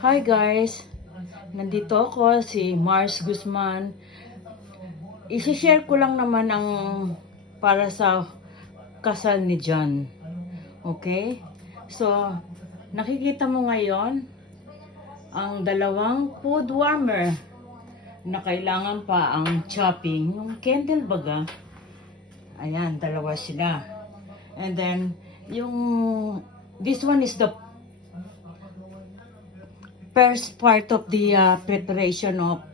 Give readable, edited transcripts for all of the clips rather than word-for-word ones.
Hi guys! Nandito ako, si Mars Guzman. I-share ko lang naman ang para sa kasal ni John. Okay? So, nakikita mo ngayon ang dalawang food warmer na kailangan pa ang chopping. Yung candle baga. Ayan, dalawa sila. And then, this one is the first part of the preparation of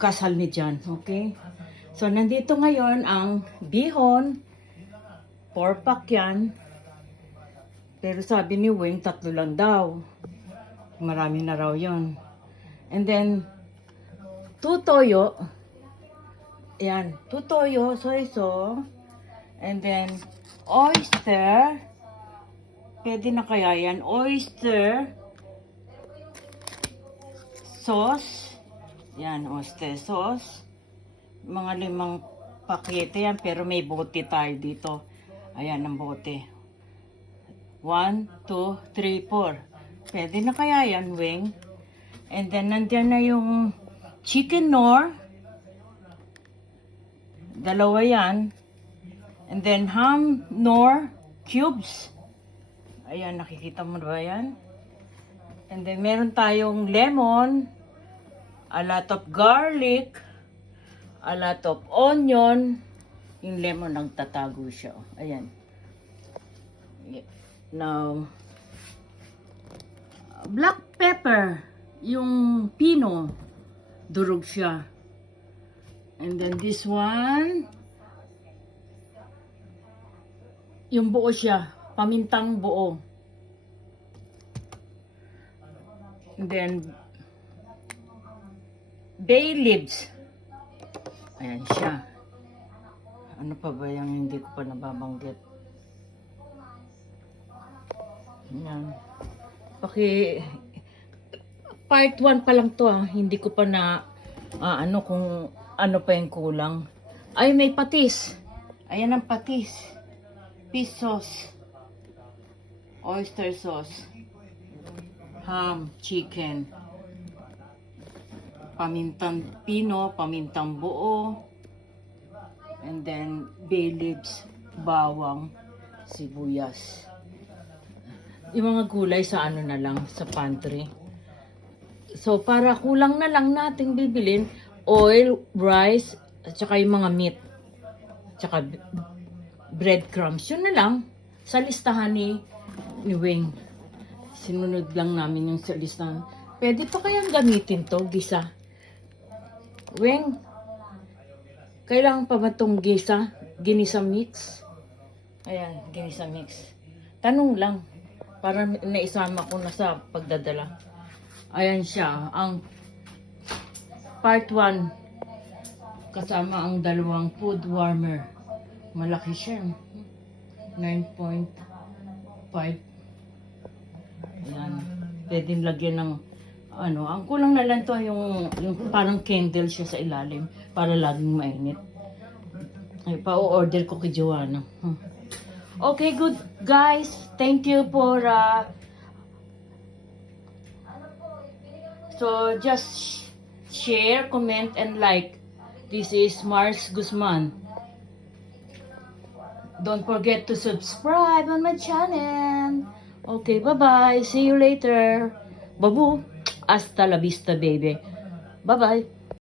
kasal ni John. Okay? So, nandito ngayon ang bihon. 4-pack yan. Pero sabi ni Wing, 3 lang daw. Marami na raw yun. And then, 2 toyo. Ayan, 2 toyo, soy sauce. And then, oyster. Pwede na kaya yan? Oyster sauce. Yan, oyster sauce. Mga 5 pakete yan, pero may bote tayo dito. Ayan ang bote. 1, 2, 3, 4. Pwede na kaya yan, Wing? And then, nandyan na yung chicken nor. 2 yan. And then, ham nor cubes. Ayan, nakikita mo ba yan? And then, meron tayong lemon, a lot of garlic, a lot of onion. Yung lemon, nagtatago siya. Ayan. Now, black pepper, yung pino, durog siya. And then this one, yung buo siya, pamintang buo. And then, bay leaves. Ayan siya. Ano pa ba yung hindi ko pa nababanggit? Ayan. Part 1 pa lang to Hindi ko pa na, kung ano pa yung kulang. Ay, may patis. Ayan ang patis. Fish sauce. Oyster sauce. Ham, chicken, pamintang pino, pamintang buo, and then bay leaves, bawang, sibuyas. Yung mga gulay sa ano na lang, sa pantry. So, para kulang na lang nating bibilin, oil, rice, at saka yung mga meat, at saka breadcrumbs. Yun na lang, sa listahan ni Wing. Sinunod lang namin yung sa listahan. Pwede pa kayang gamitin to, gisa? Weng, kailangan pa ba itong gisa? Ginisa mix? Ayan, ginisa mix. Tanong lang, para naisama ko na sa pagdadala. Ayan siya, ang part 1, kasama ang 2 food warmer. Malaki siya. 9.5. Ayan. Pwede lagyan ng ang kulang na lang to yung parang candle siya sa ilalim para laging mainit. Ay, pa-order ko kay Joanna. Okay, good guys. Thank you for so just share, comment, and like. This is Mars Guzman. Don't forget to subscribe on my channel. Okay, bye-bye. See you later. Babu. Hasta la vista, baby. Bye-bye.